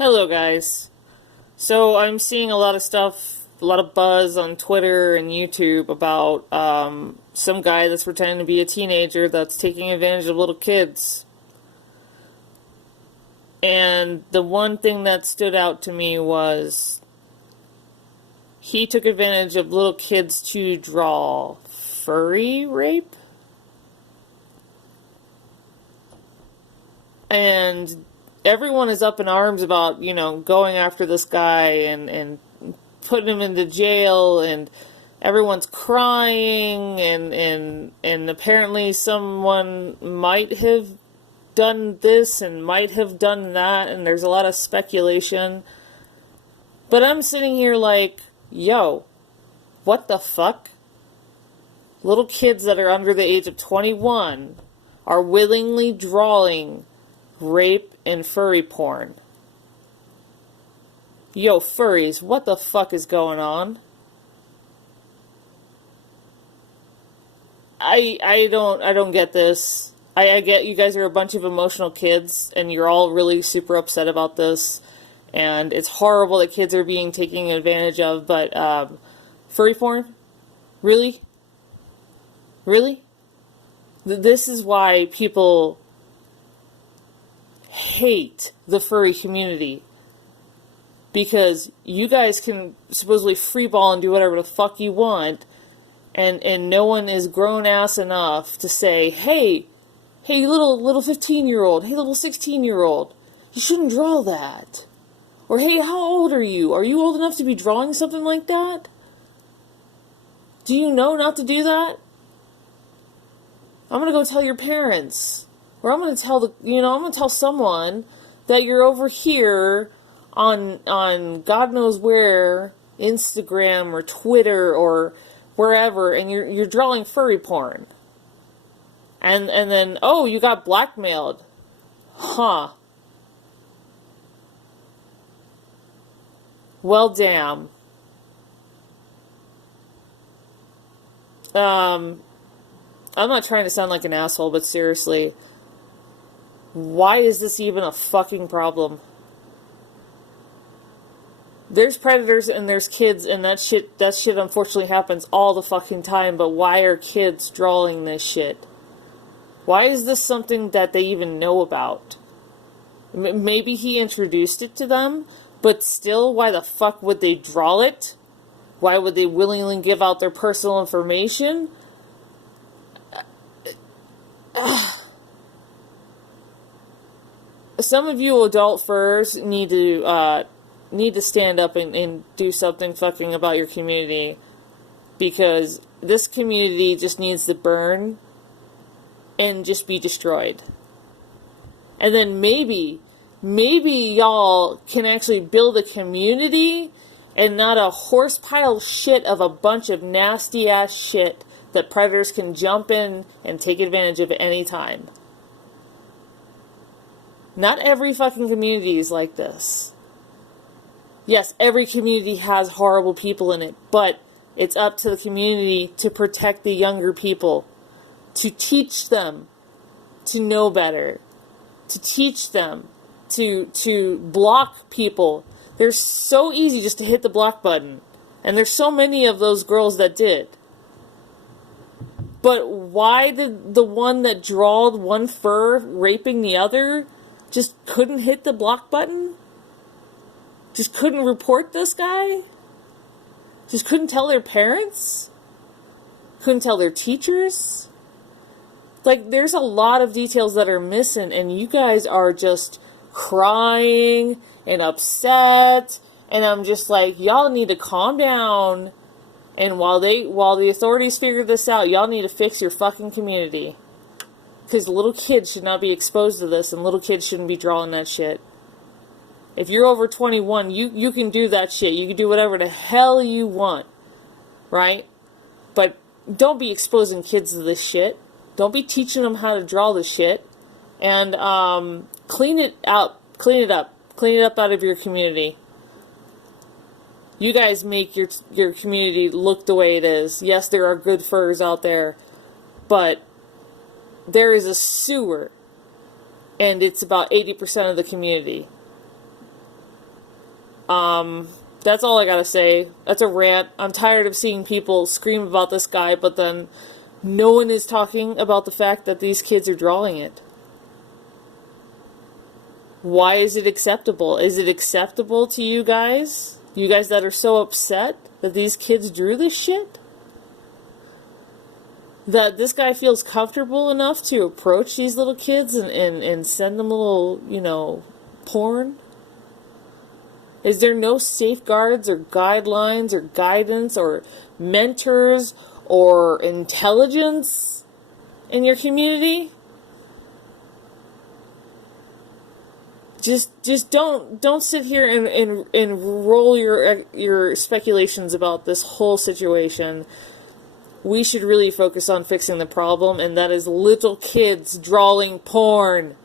Hello, guys. So I'm seeing a lot of stuff, a lot of buzz on Twitter and YouTube about some guy that's pretending to be a teenager that's taking advantage of little kids. And the one thing that stood out to me was he took advantage of little kids to draw furry rape. And everyone is up in arms about, going after this guy and putting him into jail, and everyone's crying, and apparently someone might have done this and might have done that, and there's a lot of speculation. But I'm sitting here like, yo, what the fuck? Little kids that are under the age of 21 are willingly drawing rape and furry porn. Yo, furries, what the fuck is going on? I don't get this. I get you guys are a bunch of emotional kids and you're all really super upset about this, and it's horrible that kids are being taken advantage of, but furry porn? Really? Really? This is why people hate the furry community, because you guys can supposedly freeball and do whatever the fuck you want, and no one is grown ass enough to say, hey little 15-year-old, hey little 16-year-old, you shouldn't draw that. Or hey, how old are you? Are you old enough to be drawing something like that? Do you know not to do that? I'm gonna go tell your parents. Or I'm going to tell I'm going to tell someone that you're over here on God knows where, Instagram or Twitter or wherever, and you're drawing furry porn. And then, oh, you got blackmailed. Huh. Well, damn. I'm not trying to sound like an asshole, but seriously, why is this even a fucking problem? There's predators and there's kids, and that shit unfortunately happens all the fucking time, but why are kids drawing this shit? Why is this something that they even know about? Maybe he introduced it to them, but still, why the fuck would they draw it? Why would they willingly give out their personal information? Some of you adult furs need to stand up and do something fucking about your community, because this community just needs to burn and just be destroyed. And then maybe y'all can actually build a community and not a horse pile shit of a bunch of nasty ass shit that predators can jump in and take advantage of at any time. Not every fucking community is like this. Yes, every community has horrible people in it, but it's up to the community to protect the younger people, to teach them to know better, to teach them to block people. They're so easy just to hit the block button, and there's so many of those girls that did. But why did the one that drawed one fur raping the other just couldn't hit the block button? Just couldn't report this guy? Just couldn't tell their parents? Couldn't tell their teachers? Like, there's a lot of details that are missing, and you guys are just crying and upset, and I'm just like, y'all need to calm down, and while the authorities figure this out, y'all need to fix your fucking community. Because little kids should not be exposed to this, and little kids shouldn't be drawing that shit. If you're over 21, you can do that shit. You can do whatever the hell you want. Right? But don't be exposing kids to this shit. Don't be teaching them how to draw this shit. And clean it up. Clean it up. Clean it up out of your community. You guys make your community look the way it is. Yes, there are good furs out there, but there is a sewer, and it's about 80% of the community. That's all I gotta say. That's a rant. I'm tired of seeing people scream about this guy, but then no one is talking about the fact that these kids are drawing it. Why is it acceptable? Is it acceptable to you guys? You guys that are so upset that these kids drew this shit? That this guy feels comfortable enough to approach these little kids and send them a little, you know, porn? Is there no safeguards or guidelines or guidance or mentors or intelligence in your community? Just don't sit here and roll your speculations about this whole situation. We should really focus on fixing the problem, and that is little kids drawing porn.